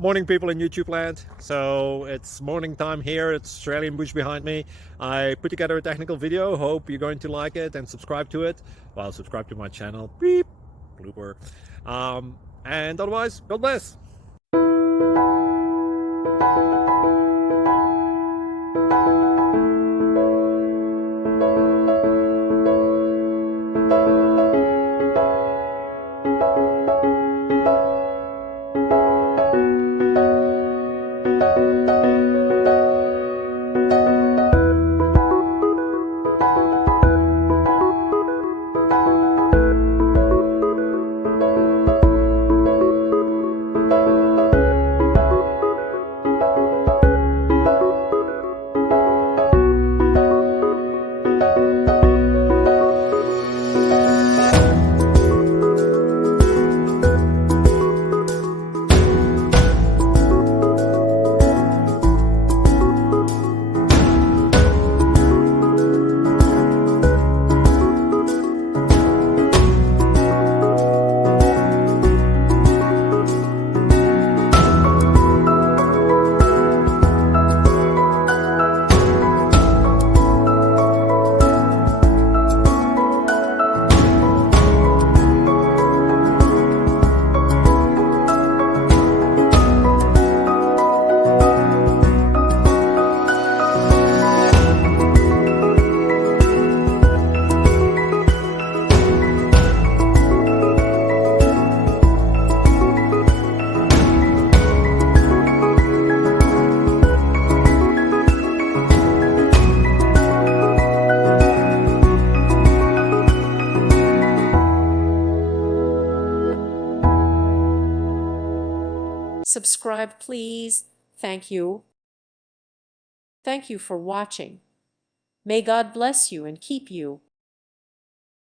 Morning, people in YouTube land. So it's morning time here. It's Australian bush behind me. I put together a technical video. Hope you're going to like it and subscribe to it. Well, subscribe to my channel. Beep. Blooper. And otherwise, God bless. Subscribe, please. Thank you. Thank you for watching. May God bless you and keep you.